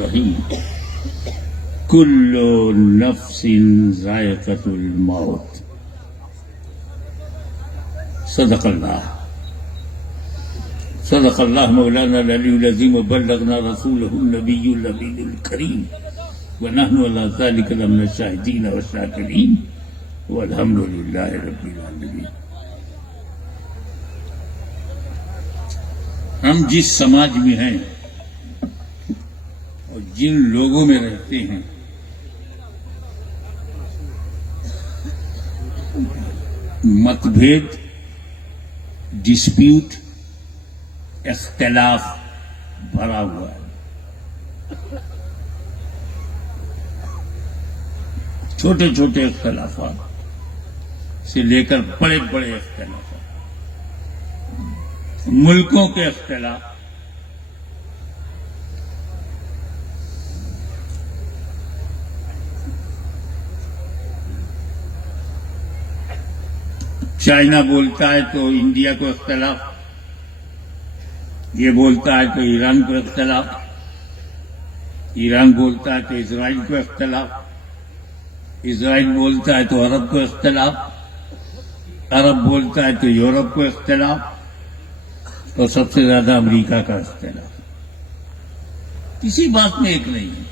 الرحیم کل نفس ذائقۃ الموت. صدق اللہ مولانا العلی العظیم وبلغنا رسولہ النبی الامین الکریم ونحن علی ذلک لمن الشاہدین والشاکرین والحمد للہ رب العالمین. ہم جس سماج میں ہیں اور جن لوگوں میں رہتے ہیں مت بھید، ڈسپیوٹ، اختلاف بھرا ہوا ہے. چھوٹے چھوٹے اختلافات سے لے کر بڑے بڑے اختلافات، ملکوں کے اختلاف، چائنا بولتا ہے تو انڈیا کو اختلاف، یہ بولتا ہے تو ایران کو اختلاف، ایران بولتا ہے تو اسرائیل کو اختلاف، اسرائیل بولتا ہے تو عرب کو اختلاف، عرب بولتا ہے تو یورپ کو اختلاف، اور سب سے زیادہ امریکہ کا اختلاف. کسی بات میں ایک نہیں ہے.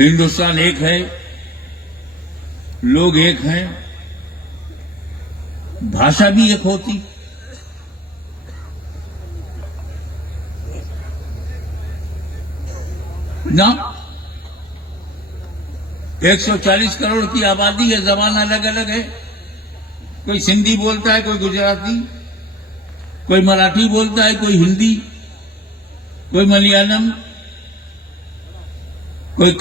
ہندوستان ایک ہے، لوگ ایک ہیں، بھاشا بھی ایک ہوتی، نہ 140 کروڑ کی آبادی ہے، زبان الگ الگ ہے. کوئی سندھی بولتا ہے، کوئی گجراتی، کوئی مراٹھی بولتا ہے، کوئی ہندی، کوئی ملیالم، کوئی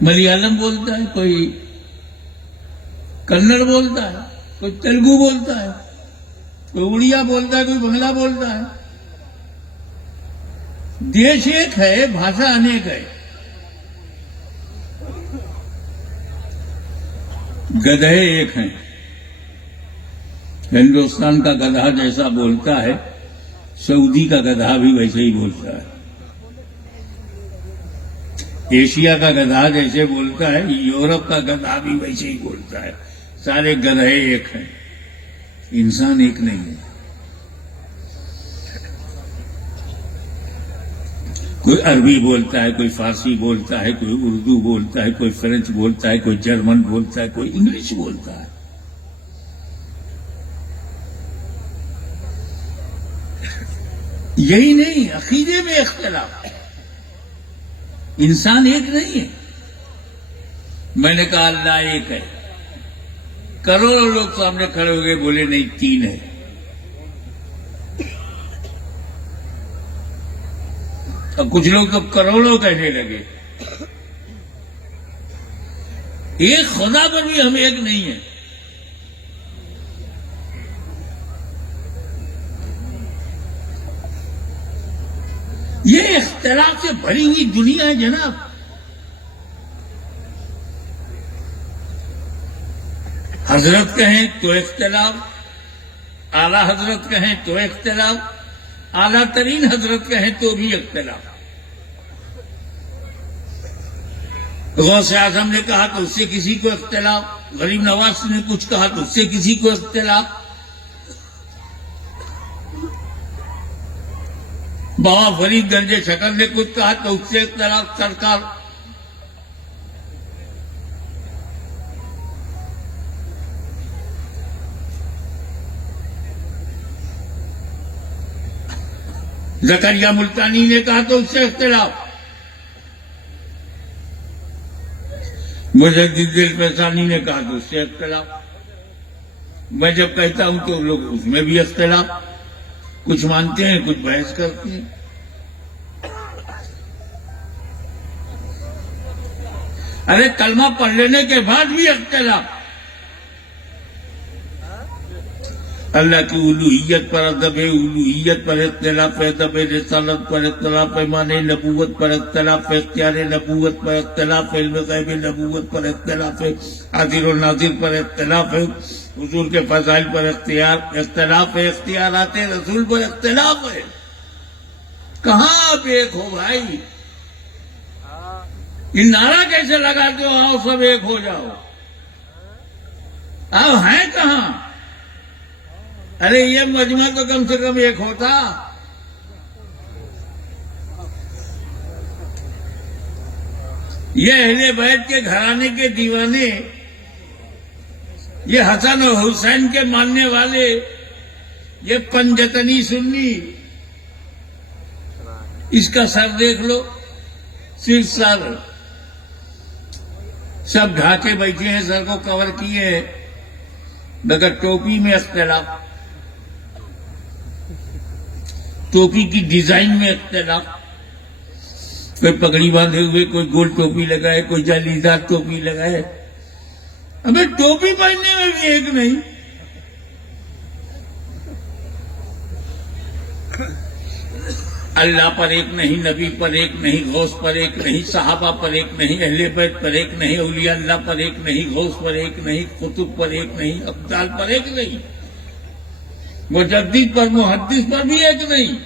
ملیالم بولتا ہے، کوئی کنڑ بولتا ہے، کوئی تیلگو بولتا ہے، کوئی اڑیا بولتا ہے، کوئی بنگلہ بولتا ہے. دیش ایک ہے، بھاشا انیک ہے. گدھے ایک ہیں. ہندوستان کا گدھا جیسا بولتا ہے، سعودی کا گدھا بھی ویسے ہی بولتا ہے. ایشیا کا گدھا جیسے بولتا ہے، یورپ کا گدھا بھی ویسے ہی بولتا ہے. سارے گدھے ایک ہیں، انسان ایک نہیں ہے. کوئی عربی بولتا ہے، کوئی فارسی بولتا ہے، کوئی اردو بولتا ہے، کوئی فرینچ بولتا ہے، کوئی جرمن بولتا ہے، کوئی انگلش بولتا ہے. یہی نہیں، عقیدے میں اختلاف. انسان ایک نہیں ہے. میں نے کہا اللہ ایک ہے، کروڑوں لوگ سامنے کھڑے ہو گئے، بولے نہیں 3 ہے. اور کچھ لوگ تو کروڑوں کہنے لگے. ایک خدا پر بھی ہم ایک نہیں ہیں. یہ اختلاف سے بھری ہوئی دنیا ہے جناب. حضرت کہیں تو اختلاف، اعلی حضرت کہیں تو اختلاف، اعلیٰ ترین حضرت کہیں تو بھی اختلاف. غوث اعظم نے کہا تو اس سے کسی کو اختلاف، غریب نواز نے کچھ کہا تو اس سے کسی کو اختلاف، بابا فرید گنج شکر نے کچھ کہا تو اس سے اختلاف. سرکار زکریا ملتانی نے کہا تو اس سے اختلاف. مجدد الفیصانی نے کہا تو اس سے اختلاف. میں جب کہتا ہوں تو لوگ اس میں بھی اختلاف، کچھ مانتے ہیں، کچھ بحث کرتے ہیں. ارے کلمہ پڑھ لینے کے بعد بھی اختلاف. اللہ کی الوہیت پر ادب ہے، الوہیت پر اختلاف ہے، ادب رسالت پر اختلاف ہے، معنی نبوت پر اختلاف ہے، اختیار نبوت پر اختلاف ہے، علم غیب نبوت پر اختلاف ہے، حاضر و ناظر پر اختلاف ہے، حضور کے فضائل پر اختلاف ہے، اختیارات رسول پر اختلاف ہے. کہاں آپ ایک ہو بھائی؟ یہ نعرہ کیسے لگاتے ہو آؤ سب ایک ہو جاؤ؟ آپ ہیں کہاں؟ ارے یہ مجمع تو کم سے کم ایک ہوتا. یہ اہل بیت کے گھرانے کے دیوانے، یہ حسن اور حسین کے ماننے والے، یہ پنجتنی سنی، اس کا سر دیکھ لو، صرف سر، سب ڈھاکے بیٹھے ہیں، سر کو کور کیے ہیں، مگر ٹوپی میں اختلاف، ٹوپی کی ڈیزائن میں اختلاف. کوئی پگڑی باندھے ہوئے، کوئی گول ٹوپی لگائے، کوئی جالی دار ٹوپی لگائے. ابے ٹوپی پہننے میں بھی ایک نہیں. اللہ پر ایک نہیں، نبی پر ایک نہیں، غوث پر ایک نہیں، صحابہ پر ایک نہیں، اہل بیت پر ایک نہیں، اولیاء اللہ پر ایک نہیں، غوث پر ایک نہیں، قطب پر ایک نہیں، ابدال پر ایک نہیں، مجدد پر محدث پر بھی ایک نہیں.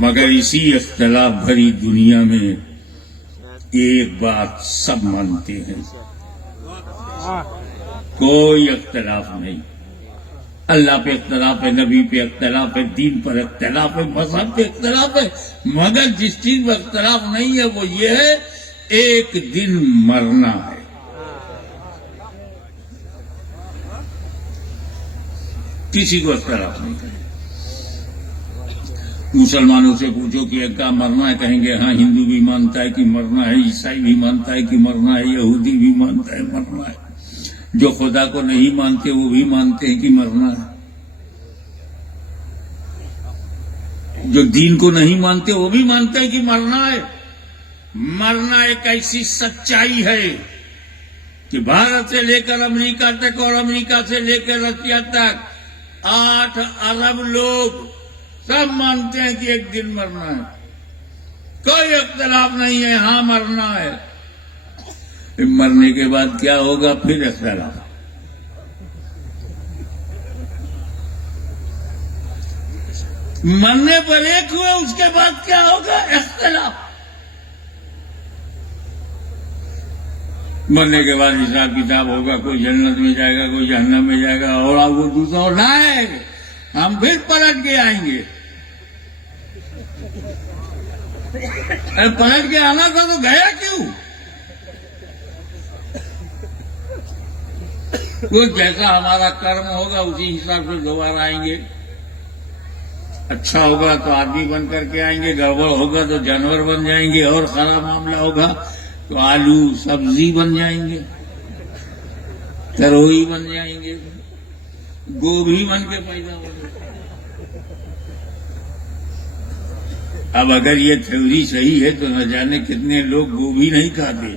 مگر اسی اختلاف بھری دنیا میں ایک بات سب مانتے ہیں، کوئی اختلاف نہیں. اللہ پہ اختلاف ہے، نبی پہ اختلاف ہے، دین پر اختلاف ہے، مذہب پہ اختلاف ہے، مگر جس چیز پر اختلاف نہیں ہے وہ یہ ہے ایک دن مرنا ہے. کسی کو اختلاف نہیں ہے. مسلمانوں سے پوچھو کہ کیا مرنا ہے، کہیں گے ہاں ہندو بھی مانتا ہے کہ مرنا ہے، عیسائی بھی مانتا ہے کہ مرنا ہے، یہودی بھی مانتا ہے مرنا ہے، جو خدا کو نہیں مانتے وہ بھی مانتے ہیں کہ مرنا ہے، جو دین کو نہیں مانتے وہ بھی مانتے ہیں کہ مرنا ہے. مرنا ایک ایسی سچائی ہے کہ بھارت سے لے کر امریکہ تک اور امریکہ سے لے کر رشیا تک 8 ارب لوگ سب مانتے ہیں کہ ایک دن مرنا ہے. کوئی اختلاف نہیں ہے، ہاں مرنا ہے. مرنے کے بعد کیا ہوگا؟ پھر اختلاف. مرنے پر ایک ہوئے، اس کے بعد کیا ہوگا؟ اختلاف. مرنے کے بعد حساب کتاب ہوگا، کوئی جنت میں جائے گا، کوئی جہنم میں جائے گا، اور وہ دوسرا اور لائے گا، ہم پھر پلٹ کے آئیں گے. پلٹ کے آنا تھا تو گیا کیوں؟ وہ جیسا ہمارا کرم ہوگا اسی حساب سے دوبارہ آئیں گے. اچھا ہوگا تو آدمی بن کر کے آئیں گے، گڑبڑ ہوگا تو جانور بن جائیں گے، اور خراب معاملہ ہوگا تو آلو سبزی بن جائیں گے، تروئی بن جائیں گے، گوبھی بن کے پیدا ہو گئے. اب اگر یہ تھیوری صحیح ہے تو نہ جانے کتنے لوگ گوبھی نہیں کھاتے،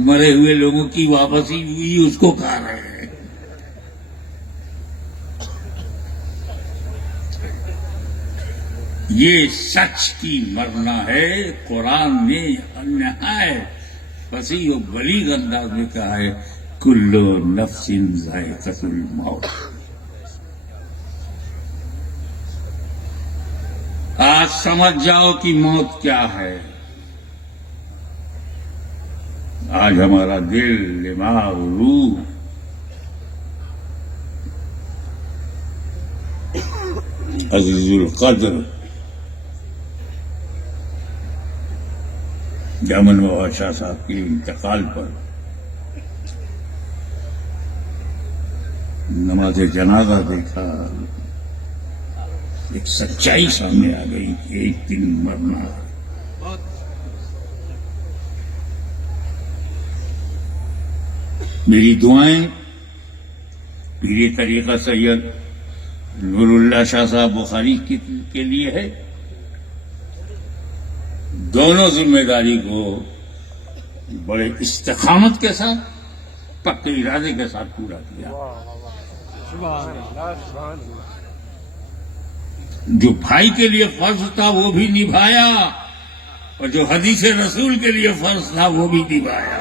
مرے ہوئے لوگوں کی واپسی ہوئی اس کو کھا رہے ہیں. یہ سچ کی مرنا ہے. قرآن نے نہایت فصیح و بلیغ انداز میں کہا ہے کل نفس ذائقۃ الموت. آج سمجھ جاؤ کہ موت کیا ہے. آج ہمارا دل، دماغ، روح عزیز القدر جامن بابا شاہ صاحب کے انتقال پر نماز جنازہ دیکھا، ایک سچائی سامنے آ گئی کہ ایک دن مرنا ہے. میری دعائیں پیر طریقہ سید نور اللہ شاہ صاحب بخاری کے لیے ہے. دونوں ذمہ داری کو بڑے استقامت کے ساتھ، پکے ارادے کے ساتھ پورا کیا. جو بھائی کے لیے فرض تھا وہ بھی نبھایا، اور جو حدیث رسول کے لیے فرض تھا وہ بھی نبھایا.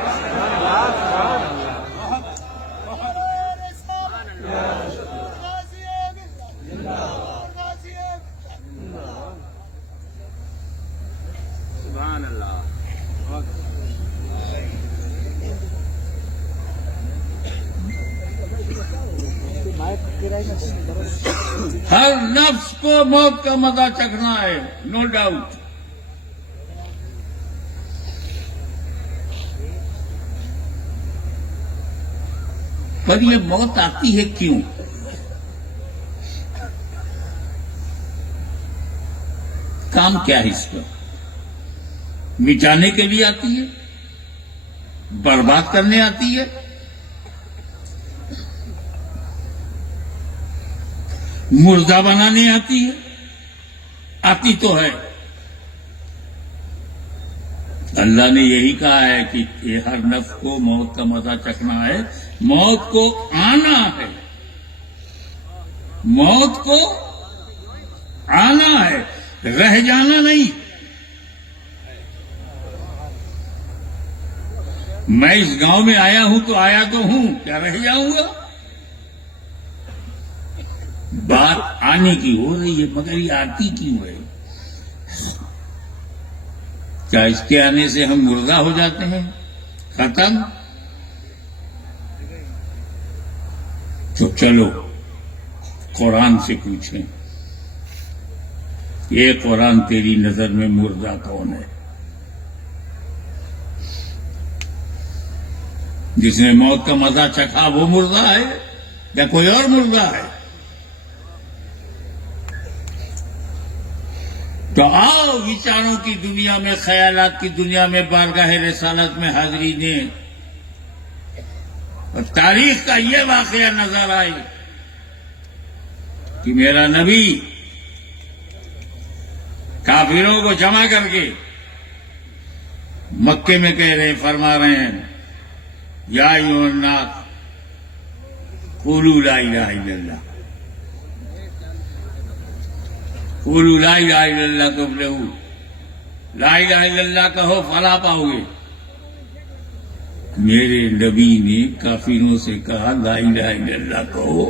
ہر نفس کو موت کا مزہ چکھنا ہے، نو ڈاؤٹ. پر یہ موت آتی ہے کیوں؟ کام کیا ہے اس کا؟ مٹانے کے لیے آتی ہے، برباد کرنے آتی ہے، مردہ بنانے آتی ہے؟ آتی تو ہے. اللہ نے یہی کہا ہے کہ یہ ہر نفس کو موت کا مزہ چکھنا ہے. موت کو آنا ہے، موت کو آنا ہے، رہ جانا نہیں. میں اس گاؤں میں آیا ہوں تو آیا تو ہوں، کیا رہ جاؤں گا؟ بات آنے کی ہو رہی ہے، مگر یہ آتی کیوں ہے؟ کیا اس کے آنے سے ہم مردہ ہو جاتے ہیں، ختم؟ تو چلو قرآن سے پوچھیں، یہ قرآن تیری نظر میں مردہ کون ہے؟ جس نے موت کا مزہ چکھا وہ مردہ ہے یا کوئی اور مردہ ہے؟ تو آؤ وچاروں کی دنیا میں، خیالات کی دنیا میں بارگاہ رسالت میں حاضری دیں اور تاریخ کا یہ واقعہ نظر آئے کہ میرا نبی کافروں کو جمع کر کے مکے میں کہہ رہے، فرما رہے ہیں یا ایھا الناس قولوا لا الہ الا اللہ، قولوا لا الہ الا اللہ تفلحوا، لا الہ الا اللہ کہو فلاح پاؤ گے. میرے نبی نے کافروں سے کہا لا الہ الا اللہ کہو،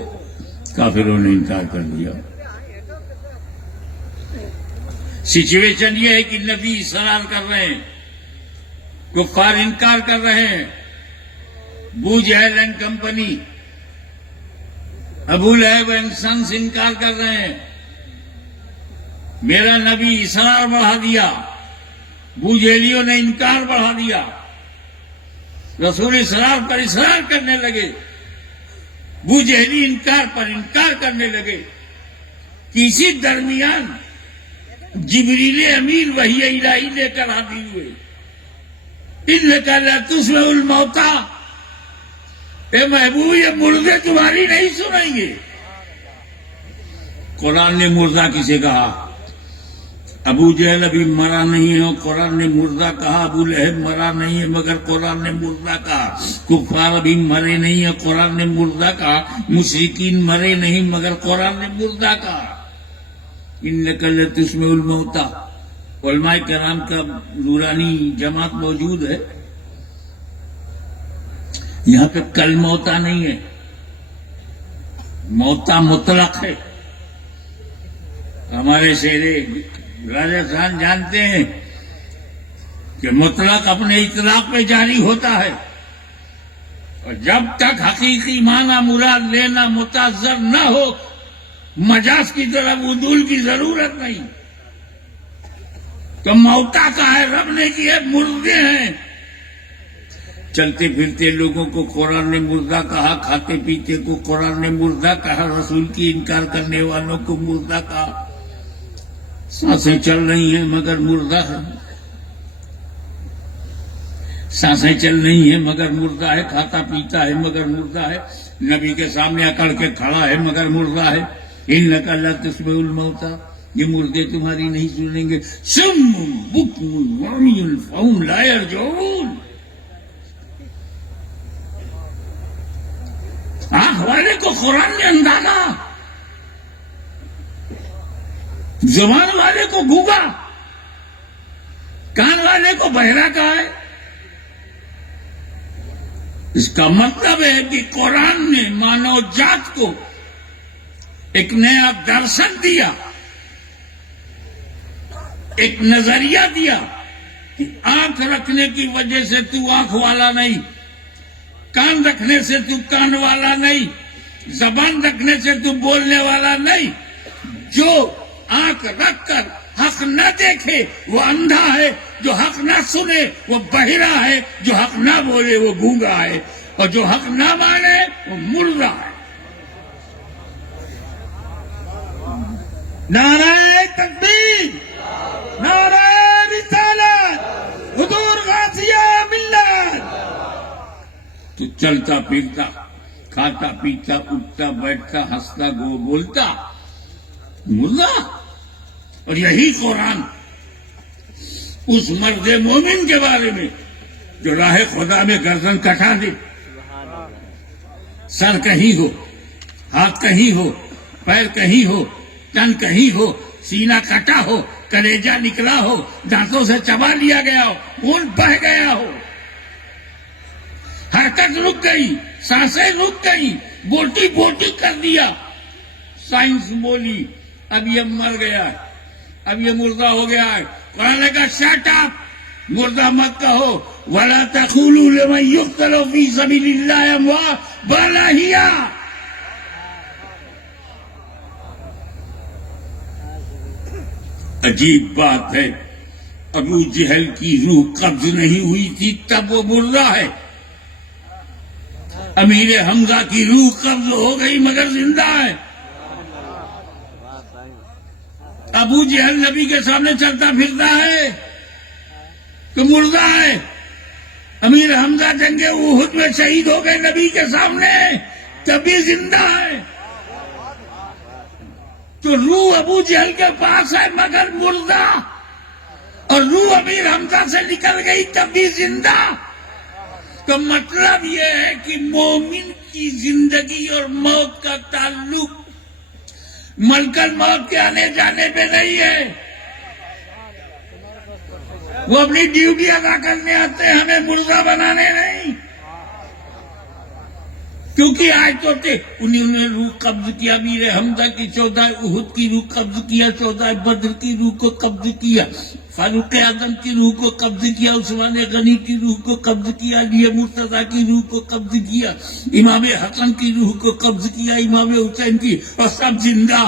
کافروں نے انکار کر دیا. سچویشن یہ ہے کہ نبی اصرار کر رہے ہیں، کفار انکار کر رہے ہیں. ابو جہل اینڈ کمپنی، ابو لہب اینڈ سنس انکار کر رہے ہیں. میرا نبی اصرار بڑھا دیا، ابو جہلیوں نے انکار بڑھا دیا. رسول اصرار پر اصرار کرنے لگے، ابو جہلی انکار پر انکار کرنے لگے. اسی درمیان جبریل امین وحی الہی لے کر حاضر ہوئے، انک لا تسمع الموتى، اے محبوب یہ مردے تمہاری نہیں سنیں گے. قرآن نے مردہ کسے کہا؟ ابو جہل ابھی مرا نہیں ہے، قرآن نے مردہ کہا. ابو لہب مرا نہیں ہے مگر قرآن نے مردہ کہا. کفار ابھی مرے نہیں ہے، قرآن نے مردہ کہا. مشرکین مرے نہیں مگر قرآن نے مردہ کہا. انک لتسمع الموتى. علماء کرام کا نورانی جماعت موجود ہے یہاں پہ. کل موتا نہیں ہے، موتا مطلق ہے. ہمارے شہرے راجستھان جانتے ہیں کہ مطلق اپنے اطلاق پہ جاری ہوتا ہے، اور جب تک حقیقی معنی مراد لینا متاثر نہ ہو مجاز کی طرف عدول کی ضرورت نہیں. تو موتا کا ہے، رب نے کی ہے، مردے ہیں. چلتے پھرتے لوگوں کو قرآن نے مردہ کہا، کھاتے پیتے کو قرآن نے مردہ کہا، رسول کی انکار کرنے والوں کو مردہ کہا. سانسیں چل رہی ہیں مگر مردہ ہے، سانسیں چل رہی ہیں مگر مردہ ہے. کھاتا پیتا ہے مگر مردہ ہے. نبی کے سامنے اکڑ کے کھڑا ہے مگر مردہ ہے. انک لا تسمع الموتى، یہ مردے تمہاری نہیں سنیں گے. صم بکم عمی فہم لا یرجعون. آنکھ والے کو قرآن نے اندازہ، زبان والے کو گونگا، کان والے کو بہرا کہا ہے. اس کا مطلب ہے کہ قرآن نے مانو جات کو ایک نیا درشن دیا، ایک نظریہ دیا کہ آنکھ رکھنے کی وجہ سے تو آنکھ والا نہیں، کان رکھنے سے تو کان والا نہیں. زبان رکھنے سے تو بولنے والا نہیں. جو آنکھ رکھ کر حق نہ دیکھے وہ اندھا ہے, جو حق نہ سنے وہ بہرا ہے, جو حق نہ بولے وہ گونگا ہے, اور جو حق نہ مانے وہ مردہ ہے. نعرہ تکبیر، نعرہ رسالت، حضور غازیہ ملت. تو چلتا پھرتا, کھاتا پیتا, اٹھتا بیٹھتا, ہنستا بولتا مردہ. اور یہی قرآن اس مرد مومن کے بارے میں جو راہ خدا میں گردن کٹا دے, سر کہیں ہو, ہاتھ کہیں ہو, پیر کہیں ہو, تن کہیں ہو, سینہ کٹا ہو, کلیجہ نکلا ہو, دانتوں سے چبا لیا گیا ہو, خون بہ گیا ہو, حرکت رک گئی, سانسیں رک گئی, بوٹی بوٹی کر دیا. سائنس بولی اب یہ مر گیا ہے, اب یہ مردہ ہو گیا ہے. قرآن نے کہا شٹ اپ, مردہ مت کہو. وَلَا تَقُولُوا لِمَن يُقْتَلُ فِي سَبِيلِ اللَّهِ أَمْوَاتٌ بَلْ أَحْيَاءٌ. عجیب بات ہے, ابو جہل کی روح قبض نہیں ہوئی تھی تب وہ مردہ ہے. امیر حمزہ کی روح قبض ہو گئی مگر زندہ ہے. ابو جہل نبی کے سامنے چلتا پھرتا ہے تو مردہ ہے. امیر حمزہ جنگ احد میں شہید ہو گئے نبی کے سامنے, تبھی زندہ ہے. تو روح ابو جہل کے پاس ہے مگر مردہ, اور روح امیر حمزہ سے نکل گئی تبھی زندہ. تو مطلب یہ ہے کہ مومن کی زندگی اور موت کا تعلق ملک الموت کے آنے جانے پہ نہیں ہے. وہ اپنی ڈیوٹی ادا کرنے آتے ہیں, ہمیں مردہ بنانے نہیں. کیونکہ آج تو انہوں نے روح قبض کیا, امیر حمزہ کی 14 احد کی روح قبض کیا, 14 بدر کی روح کو قبض کیا, فاروق اعظم کی روح کو قبض کیا, عثمان غنی کی روح کو قبض کیا, علی مرتضیٰ کی روح کو قبض کیا, امام حسن کی روح کو قبض کیا, امام حسین کی, اور سب زندہ.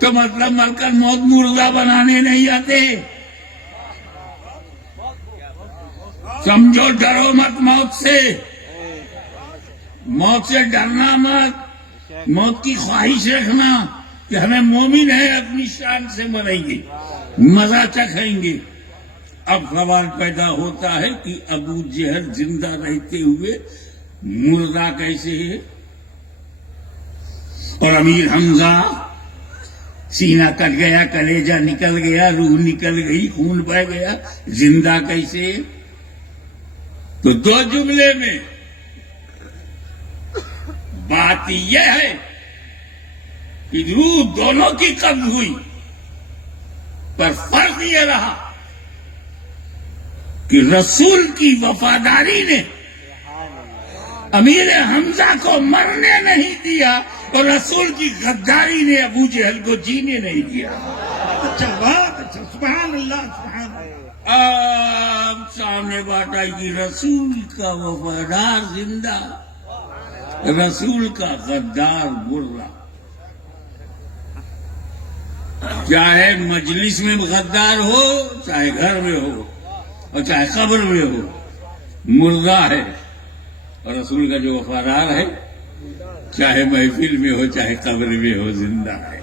تو مطلب ملک الموت مردہ بنانے نہیں آتے. سمجھو, ڈرو مت موت سے, موت سے ڈرنا مت, موت کی خواہش رکھنا کہ ہمیں مومن ہے اپنی شان سے مریں گے, مزہ چکھیں گے. اب سوال پیدا ہوتا ہے کہ ابو جہل زندہ رہتے ہوئے مردہ کیسے ہے, اور امیر حمزہ سینہ کٹ گیا, کلیجہ نکل گیا, روح نکل گئی, خون بہ گیا, زندہ کیسے ہے؟ تو دو جملے میں بات یہ ہے کہ روح دونوں کی قبض ہوئی, پر فرق یہ رہا کہ رسول کی وفاداری نے امیر حمزہ کو مرنے نہیں دیا, اور رسول کی غداری نے ابو جہل کو جینے نہیں دیا. اچھا بات, اچھا, سبحان اللہ, سبحان اللہ. اب سامنے بات آئی کہ رسول کا وفادار زندہ, رسول کا غدار مردہ. چاہے مجلس میں غدار ہو, چاہے گھر میں ہو, اور چاہے قبر میں ہو, مردہ ہے. اور رسول کا جو وفادار ہے, چاہے محفل میں ہو چاہے قبر میں ہو, زندہ ہے.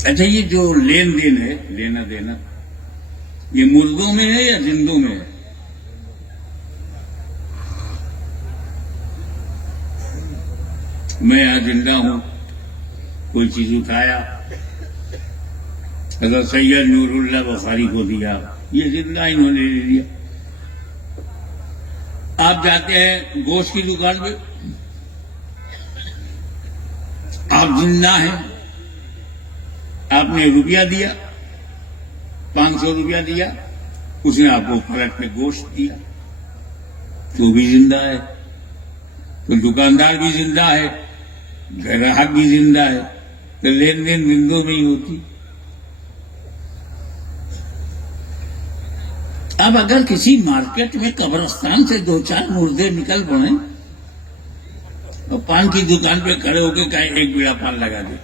اچھا, یہ جو لین دین ہے, لینا دینا, یہ مردوں میں ہے یا زندوں میں ہے؟ میں یہاں زندہ ہوں, کوئی چیز اٹھایا, حضرت سید نور اللہ بخاری کو دیا, یہ زندہ انہوں نے لے لیا. آپ جاتے ہیں گوشت کی دکان پہ, آپ زندہ ہیں, آپ نے روپیہ دیا, 500 روپیہ دیا, اس نے آپ کو فلٹ میں گوشت دیا, تو بھی زندہ ہے. تو دکاندار بھی زندہ ہے, گراہک بھی زندہ ہے. تو لین دین زندوں میں ہی ہوتی. اب اگر کسی مارکیٹ میں قبرستان سے 2-4 مردے نکل پڑے اور پان کی دکان پہ کھڑے ہو کے کہیں ایک بیڑا پان لگا دے،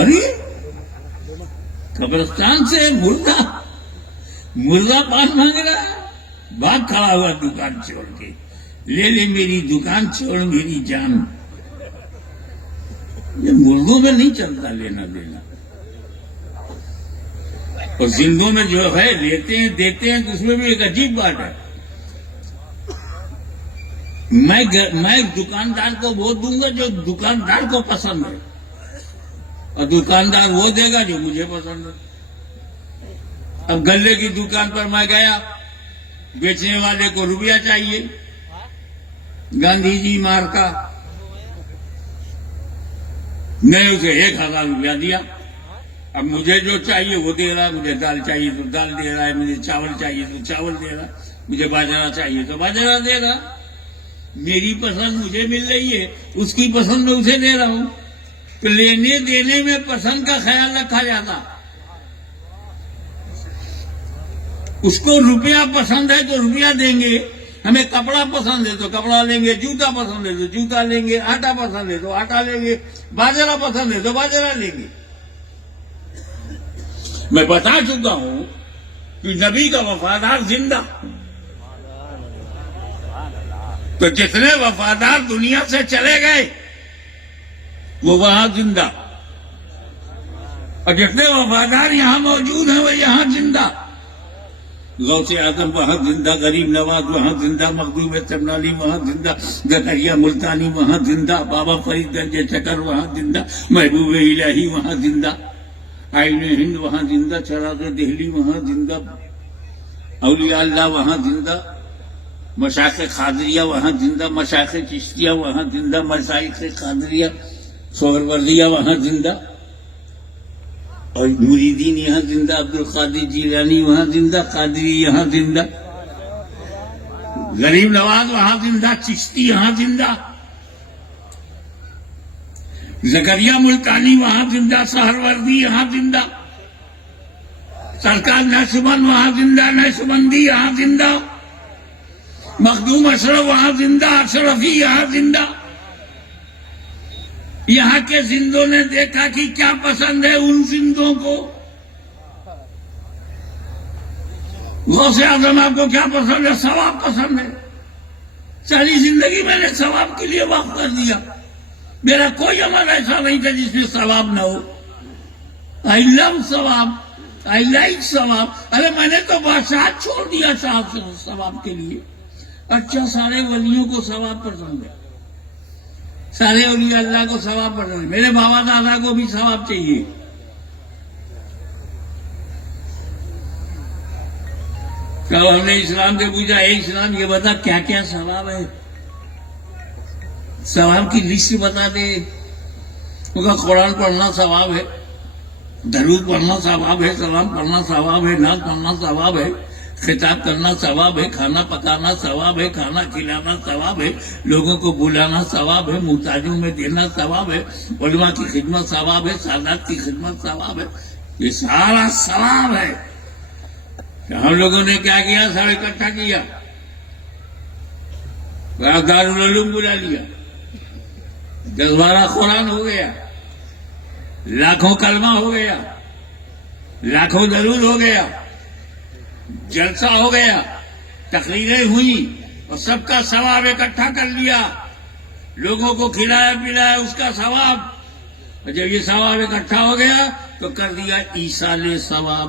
ارے قبرستان سے مردہ پان مانگ رہا ہے، بھاگ کھڑا ہوا دکان چھوڑ کے، لے میری دکان چھوڑ میری جان۔ یہ مردوں میں نہیں چلتا لینا دینا، اور زندوں میں جو ہے لیتے ہیں دیتے ہیں، تو اس میں بھی ایک عجیب بات ہے۔ میں دکاندار کو وہ دوں گا جو دکاندار کو پسند ہے، اور دکاندار وہ دے گا جو مجھے پسند ہے۔ اب گلے کی دکان پر میں گیا، بیچنے والے کو روپیہ چاہیے، گاندھی جی مارکا، میں اسے 1000 روپیہ دیا۔ اب مجھے جو چاہیے وہ دے رہا، مجھے دال چاہیے تو دال دے رہا ہے، مجھے چاول چاہیے تو چاول دے رہا، مجھے باجرہ چاہیے تو باجرہ دے رہا۔ میری پسند مجھے مل رہی ہے، اس کی پسند میں اسے دے رہا ہوں۔ تو لینے دینے میں پسند کا خیال رکھا جاتا۔ اس کو روپیہ پسند ہے تو روپیہ دیں گے، ہمیں کپڑا پسند ہے تو کپڑا لیں گے، جوتا پسند ہے تو جوتا لیں گے، آٹا پسند ہے تو آٹا لیں گے، باجرہ پسند ہے تو باجرہ لیں گے۔ میں بتا چکا ہوں کہ نبی کا وفادار زندہ، تو جتنے وفادار دنیا سے چلے گئے وہ وہاں زندہ، اور جتنے وفادار یہاں موجود ہیں وہ یہاں زندہ۔ غوث اعظم وہاں زندہ، غریب نواز وہاں زندہ، مخدوم چمنالی وہاں زندہ، زکریا ملتانی وہاں زندہ، بابا فرید گنج چکر وہاں زندہ، محبوب الہی وہاں زندہ، آئین ہند وہاں زندہ، چراغ دہلی وہاں زندہ، اولیاء اللہ وہاں زندہ، مشائخ قادریہ وہاں زندہ، مشائخ چشتیہ وہاں زندہ، مشائخ قادریہ سہروردیہ وہاں زندہ، اور مریدین یہاں زندہ، عبد القادر جیلانی وہاں زندہ، قادری یہاں زندہ، غریب نواز وہاں زندہ، چشتی یہاں زندہ، زکریا ملتانی وہاں زندہ، سہروردی یہاں زندہ، سرکار نقشبند وہاں زندہ، نقشبندی یہاں زندہ، مخدوم اشرف وہاں زندہ، اشرفی یہاں زندہ۔ یہاں کے زندوں نے دیکھا کہ کیا پسند ہے ان زندوں کو۔ غوث اعظم آپ کو کیا پسند ہے؟ ثواب پسند ہے۔ ساری زندگی میں نے ثواب کے لیے وقف کر دیا، میرا کوئی عمل ایسا نہیں تھا جس میں ثواب نہ ہو۔ آئی لو ثواب، آئی لائک ثواب۔ ارے میں نے تو بادشاہ چھوڑ دیا ثواب کے لیے۔ اچھا، سارے ولیوں کو ثواب پسند ہے، سارے اولیاء اللہ کو ثواب پسند ہے، میرے بابا دادا کو بھی ثواب چاہیے۔ کل ہم نے اسلام سے پوچھا، اے اسلام یہ بتا کیا کیا ثواب ہے، ثواب کی لسٹ بتا دے۔ ان کا قرآن پڑھنا ثواب ہے، درود پڑھنا ثواب ہے، سلام پڑھنا ثواب ہے، نعت پڑھنا ثواب ہے، خطاب کرنا ثواب ہے، کھانا پکانا ثواب ہے، کھانا کھلانا ثواب ہے، لوگوں کو بلانا ثواب ہے، محتاجوں میں دینا ثواب ہے، علماء کی خدمت ثواب ہے، سادات کی خدمت ثواب ہے۔ یہ سارا ثواب ہے۔ ہم لوگوں نے کیا کیا؟ سب اکٹھا کیا، دارالعلوم بلا لیا، 10-12 قرآن ہو گیا، لاکھوں کلمہ ہو گیا، لاکھوں درود ہو گیا، جلسہ ہو گیا، تقریریں ہوئی، اور سب کا ثواب اکٹھا کر لیا، لوگوں کو کھلایا پلایا اس کا ثواب۔ اور جب یہ ثواب اکٹھا ہو گیا تو کر دیا ایصال ثواب۔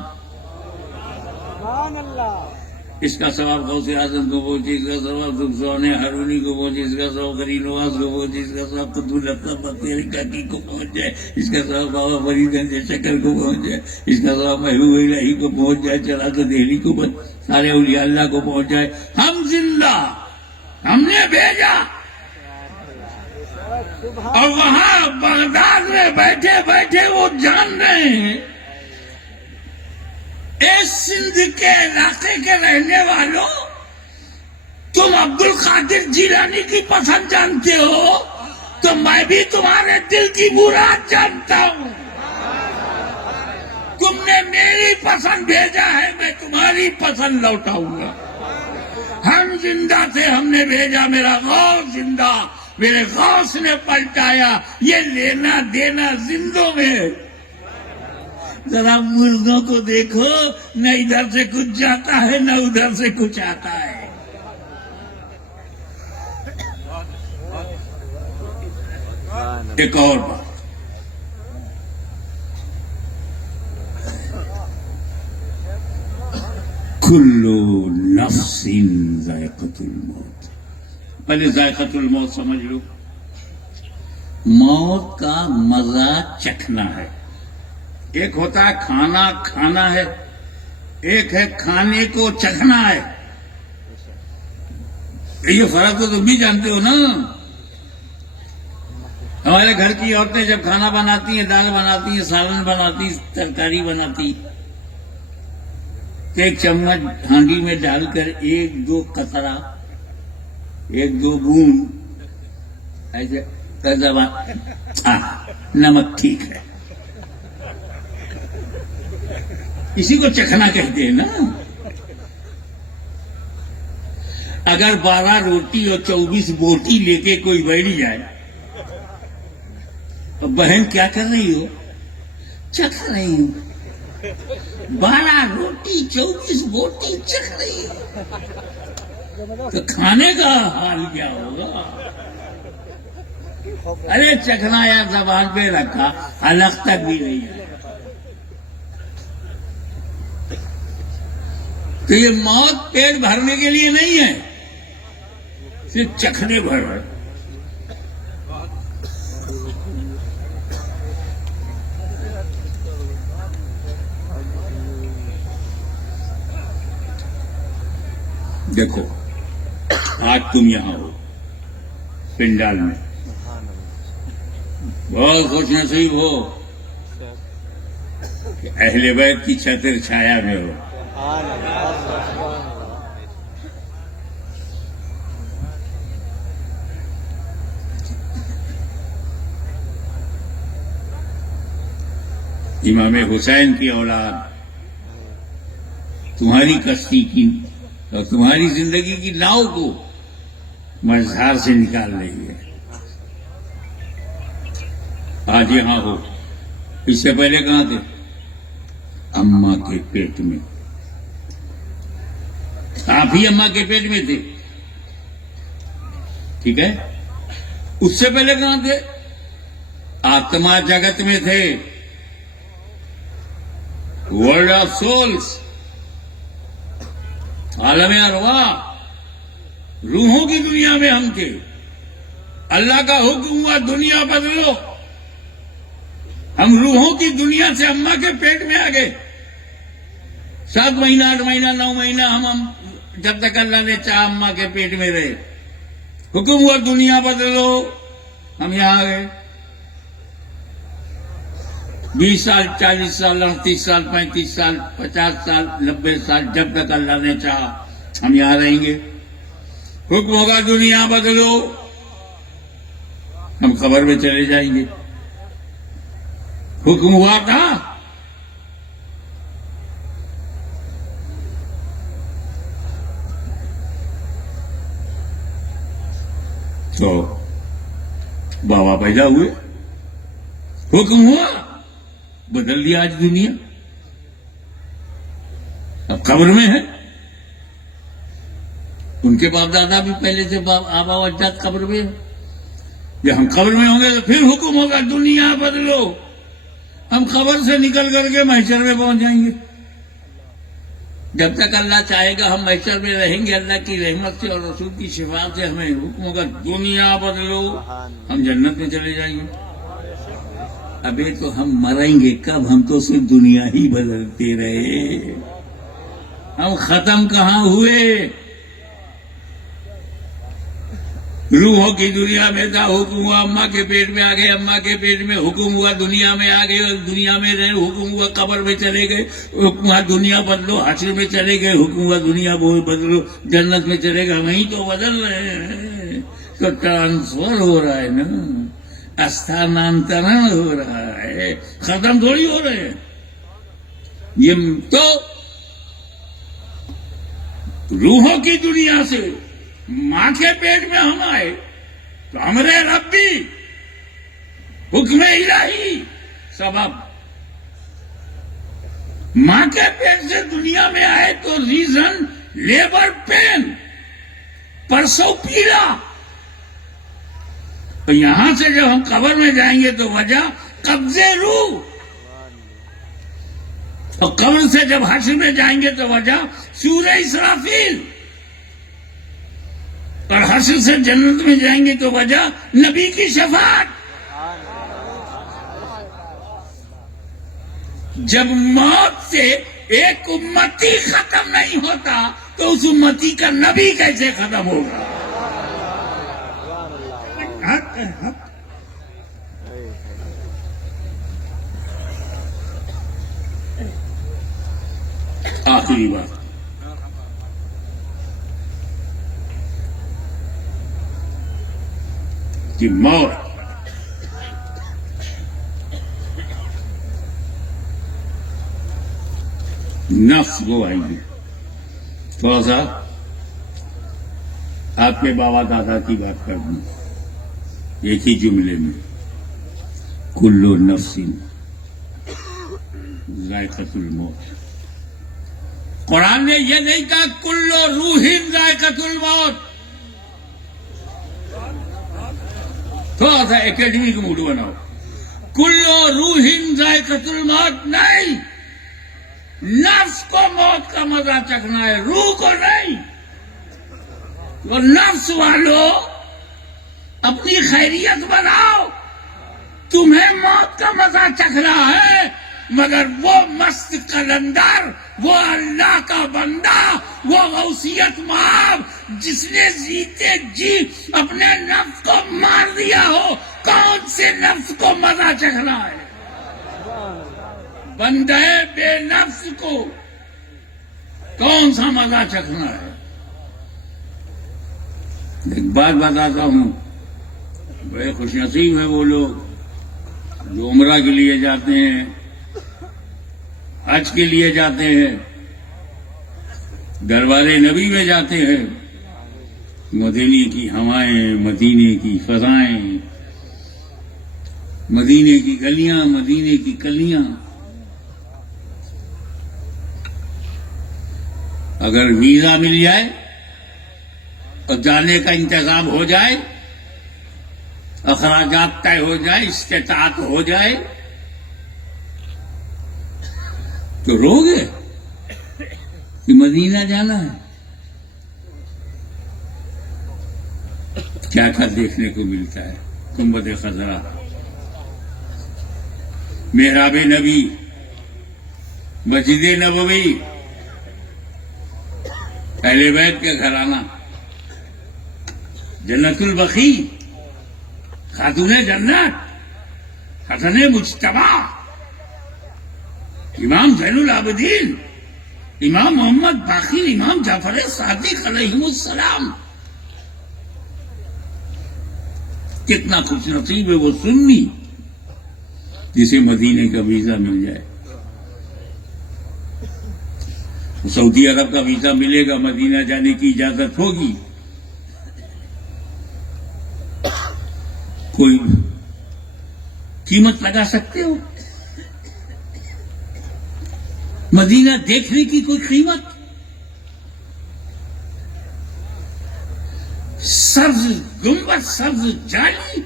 اس کا ثواب غوث اعظم کو پہنچے، اس کا ثواب سبحان ہارونی کو پہنچے، اس کا ثواب غریب نواز کو پہنچے، اس کا ثواب قطب الاسباب بختیاری کاکی کو پہنچ جائے، اس کا ثواب بابا فرید گنج شکر کو پہنچ جائے، اس کا ثواب محبوب الہی کو پہنچ جائے، چراغ دہلی کو پہنچ، سارے اولیاء اللہ کو پہنچ جائے۔ ہم زندہ، ہم نے بھیجا، اور وہاں بغداد میں بیٹھے بیٹھے وہ جان رہے ہیں اس سندھ کے علاقے کے رہنے والوں، تم عبد القادر جیلانی کی پسند جانتے ہو تو میں بھی تمہارے دل کی مراد جانتا ہوں۔ تم نے میری پسند بھیجا ہے، میں تمہاری پسند لوٹاؤں گا. ہم زندہ تھے, ہم نے بھیجا, میرا غوث زندہ, میرے غوث نے پلٹایا. یہ لینا دینا زندوں میں. ذرا مردوں کو دیکھو, نہ ادھر سے کچھ جاتا ہے نہ ادھر سے کچھ آتا ہے. ایک اور بات, کلو نفس ذائقۃ الموت. پہلے ذائقۃ الموت سمجھ لو. موت کا مزہ چکھنا ہے. ایک ہوتا ہے کھانا کھانا ہے, ایک ہے کھانے کو چکھنا ہے. یہ فرق تو تم بھی جانتے ہو نا. ہمارے گھر کی عورتیں جب کھانا بناتی ہیں, دال بناتی ہیں, سالن بناتی, ترکاری بناتی, ایک چمچ ہانڈی میں ڈال کر ایک دو قطرہ, ایک دو بوند ایسے نمک ٹھیک ہے, اسی کو چکھنا کہتے ہیں نا. اگر 12 روٹی اور 24 بوٹی لے کے کوئی بیٹھ جائے, تو بہن کیا کر رہی ہو؟ چکھ رہی ہوں. 12 روٹی 24 بوٹی چکھ رہی ہو, تو کھانے کا حال کیا ہوگا؟ ارے چکھنا یا زبان پہ رکھا, حلق تک بھی نہیں ہے. تو یہ موت پیٹ بھرنے کے لیے نہیں ہے, صرف چکھنے بھر ہے. دیکھو آج تم یہاں ہو پنڈال میں, بہت خوش نصیب ہو کہ اہل بیت کی چھتر چھایا میں ہو. امام حسین کی اولاد تمہاری کشتی کی اور تمہاری زندگی کی ناؤ کو مجھار سے نکال رہی ہے. آج یہاں ہو, اس سے پہلے کہاں تھے؟ اماں کے پیٹ میں. آپ ہی اماں کے پیٹ میں تھے, ٹھیک ہے. اس سے پہلے کہاں تھے؟ آتما جگت میں تھے, ورلڈ آف سولس, عالم ارواح, روحوں کی دنیا میں ہم تھے. اللہ کا حکم ہوا دنیا بدلو, ہم روحوں کی دنیا سے اماں کے پیٹ میں آ گئے. 7 مہینہ 8 مہینہ 9 مہینہ ہم جب تک اللہ نے چاہا اماں کے پیٹ میں رہے. حکم ہوا دنیا بدلو, ہم یہاں آ گئے. 20 سال 40 سال 38 سال 35 سال 50 سال 90 سال جب تک اللہ نے چاہا ہم یہاں رہیں گے. حکم ہوگا دنیا بدلو, ہم قبر میں چلے جائیں گے. حکم ہوا تھا, تو بابا پیدا ہوئے, حکم ہوا, بدل دیا آج دنیا. اب قبر میں ہے, ان کے باپ دادا بھی پہلے سے آبا و اجداد قبر میں ہے. جب ہم قبر میں ہوں گے تو پھر حکم ہوگا دنیا بدلو, ہم قبر سے نکل کر کے محشر میں پہنچ جائیں گے. جب تک اللہ چاہے گا ہم محشر میں رہیں گے. اللہ کی رحمت سے اور رسول کی شفاعت سے ہمیں حکم ہوگا دنیا بدلو, ہم جنت میں چلے جائیں گے. ابھی تو ہم مریں گے کب؟ ہم تو صرف دنیا ہی بدلتے رہے, ہم ختم کہاں ہوئے؟ روحوں کی دنیا میں تھا, حکم ہوا اماں کے پیٹ میں آ گئے, اماں کے پیٹ میں حکم ہوا دنیا میں آ گئے, اور دنیا میں رہے, حکم ہوا قبر میں چلے گئے, حکم ہوا دنیا بدلو, حشر میں چلے گئے, حکم ہوا دنیا بدلو, جنت میں چلے گئے. وہیں تو بدل رہے ہیں, تو ٹرانسفر ہو رہا ہے نا, استھانانترن ہو رہا ہے, ختم تھوڑی ہو رہے ہیں. یہ تو روحوں کی دنیا سے ماں کے پیٹ میں ہم آئے تو امر ربی، حکم الہی سبب. ماں کے پیٹ سے دنیا میں آئے تو ریزن لیبر پین، پرسوں پیلا. تو یہاں سے جب ہم قبر میں جائیں گے تو وجہ قبضے روح، اور قبر سے جب حشر میں جائیں گے تو وجہ سورہ اسرافیل، اور حشر سے جنت میں جائیں گے تو وجہ نبی کی شفاعت. جب موت سے ایک امتی ختم نہیں ہوتا تو اس امتی کا نبی کیسے ختم ہوگا؟ حق ہے، حق. آخری بات، کہ موت نفس کو آئی ہے. تھوڑا سا آپ کے بابا دادا کی بات کر دوں ایک ہی جملے میں، کلو نفس ذائقۃ الموت. قرآن نے یہ نہیں کہا کلو روح ذائقۃ الموت. تھوڑا سا اکیڈمی کا موڈ بناؤ. کلو روح ذائقۃ الموت نہیں، نفس کو موت کا مزہ چکھنا ہے، روح کو نہیں. وہ نفس والو اپنی خیریت بناؤ، تمہیں موت کا مزہ چکھنا ہے، مگر وہ مست قلندر، وہ اللہ کا بندہ، وہ غوثیت مآب جس نے جیتے جی اپنے نفس کو مار دیا ہو، کون سے نفس کو مزہ چکھنا ہے؟ بندے بے نفس کو کون سا مزہ چکھنا ہے؟ ایک بات بتاتا ہوں، بڑے خوش نصیب ہیں وہ لوگ جو عمرہ کے لیے جاتے ہیں، حج کے لیے جاتے ہیں، دربار نبی میں جاتے ہیں. مدینے کی ہوائیں، مدینے کی فضائیں، مدینے کی گلیاں، مدینے کی کلیاں. اگر ویزا مل جائے اور جانے کا انتظام ہو جائے، اخراجات طے ہو جائے، استطاعت ہو جائے تو رو گے کہ مدینہ جانا ہے. کیا کیا دیکھنے کو ملتا ہے؟ گنبد خضرا، محراب نبی، مسجد نبوی، اہل بیت کا گھرانہ، جنت البقیع، خاتون جنت، حسن مجتبی، امام زین العابدین، امام محمد باقر، امام جعفر صادق علیہ السلام. کتنا خوش نصیب ہے وہ سنی جسے مدینے کا ویزا مل جائے. سعودی عرب کا ویزا ملے گا، مدینہ جانے کی اجازت ہوگی. کوئی قیمت لگا سکتے ہو؟ مدینہ دیکھنے کی کوئی قیمت؟ سبز گنبد، سبز جالی،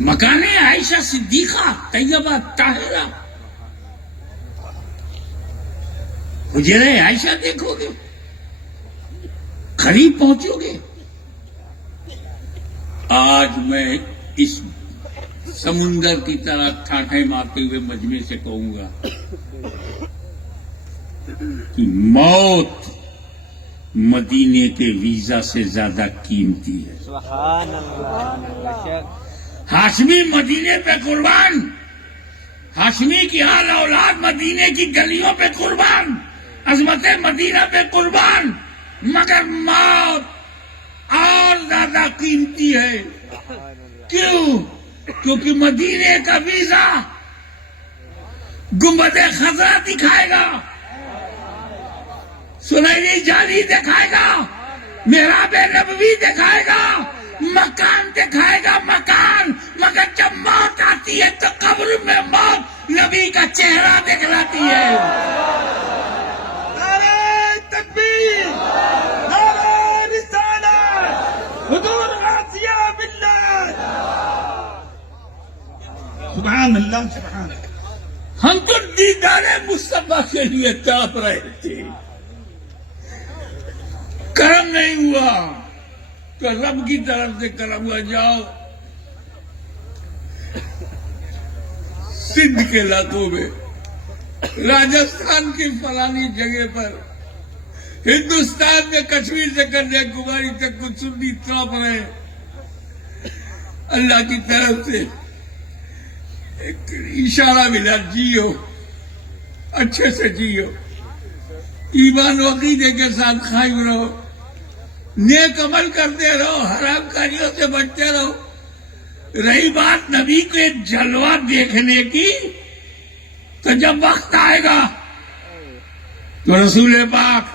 مکان عائشہ صدیقہ طیبہ طاہرہ، حجرہ عائشہ دیکھو گے، قریب پہنچو گے. آج میں اس سمندر کی طرح ٹھاٹھے مارتے ہوئے مجمع سے کہوں گا کہ موت مدینے کے ویزا سے زیادہ قیمتی ہے. سبحان اللہ. ہاشمی مدینے پہ قربان، ہاشمی کی آل اولاد مدینے کی گلیوں پہ قربان، عظمت مدینہ پہ قربان، مگر موت اور زیادہ قیمتی ہے. کیوں؟ کیونکہ مدینے کا ویزا گنبد خضرا دکھائے گا، سنہری جالی دکھائے گا، محراب نبوی دکھائے گا، مکان دکھائے گا، مکان. مگر جب موت آتی ہے تو قبر میں موت نبی کا چہرہ دکھلاتی ہے. نعرہ تکبیر، نعرہ رسالت، حضور غازیہ باللہ. سبحان اللہ سبحان اللہ. ہم تو دیدار مصطفیٰ کے لیے تڑپ رہے تھے، کرم نہیں ہوا تو رب کی طرف سے کرم ہوا. جاؤ سندھ کے علاقوں میں، راجستھان کی فلانی جگہ پر، ہندوستان میں کشمیر سے کنیاکماری تک کچھ سنی تڑپ رہے. اللہ کی طرف سے ایک اشارہ ملا، جیو، اچھے سے جیو، ایمان و عقیدے کے ساتھ قائم رہو، نیک عمل کرتے رہو، حرام کاریوں سے بچتے رہو. رہی بات نبی کے جلوہ دیکھنے کی، تو جب وقت آئے گا تو رسول پاک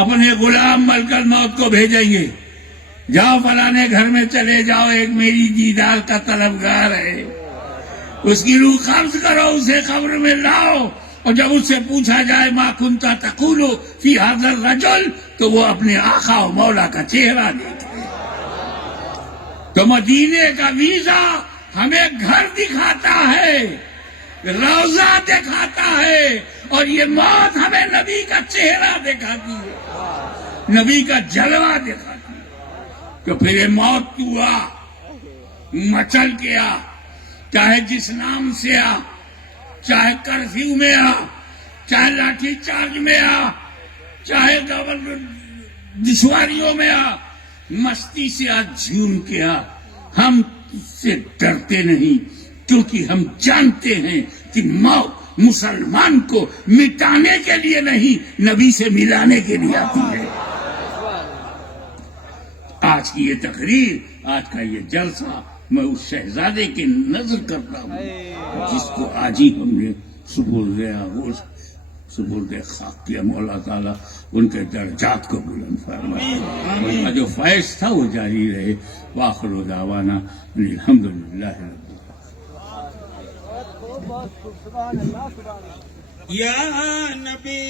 اپنے غلام ملک الموت کو بھیجیں گے، جاؤ فلانے گھر میں چلے جاؤ، ایک میری دیدار کا طلبگار ہے، اس کی روح قبض کرو، اسے قبر میں لاؤ، اور جب اس سے پوچھا جائے ما کنت تقول فی ھذا الرجل، تو وہ اپنے آقا و مولا کا چہرہ دیکھے. تو مدینے کا ویزا ہمیں گھر دکھاتا ہے، روضہ دکھاتا ہے، اور یہ موت ہمیں نبی کا چہرہ دکھاتی ہے، نبی کا جلوہ دکھاتی ہے. تو پھر یہ موت تو آ، مچل کے آ، چاہے جس نام سے آ، چاہے کرفیو میں آ، چاہے لاٹھی چارج میں آ، چاہے دشواریوں میں آ، مستی سے آ، جھوم کے آ. ہم اس سے ڈرتے نہیں، کیونکہ ہم جانتے ہیں کہ موت مسلمان کو مٹانے کے لیے نہیں، نبی سے ملانے کے لیے آتی ہے. آج کی یہ تقریر، آج کا یہ جلسہ میں اس شہزادے کی نظر کرتا ہوں جس کو آج ہی ہم نے سپرد خاک کیا. مولا تعالیٰ ان کے درجات کو بلند فرمائے، ان کا جو فیض تھا وہ جاری رہے. وآخر دعوانا ان الحمدللہ رب العالمین. یا نبی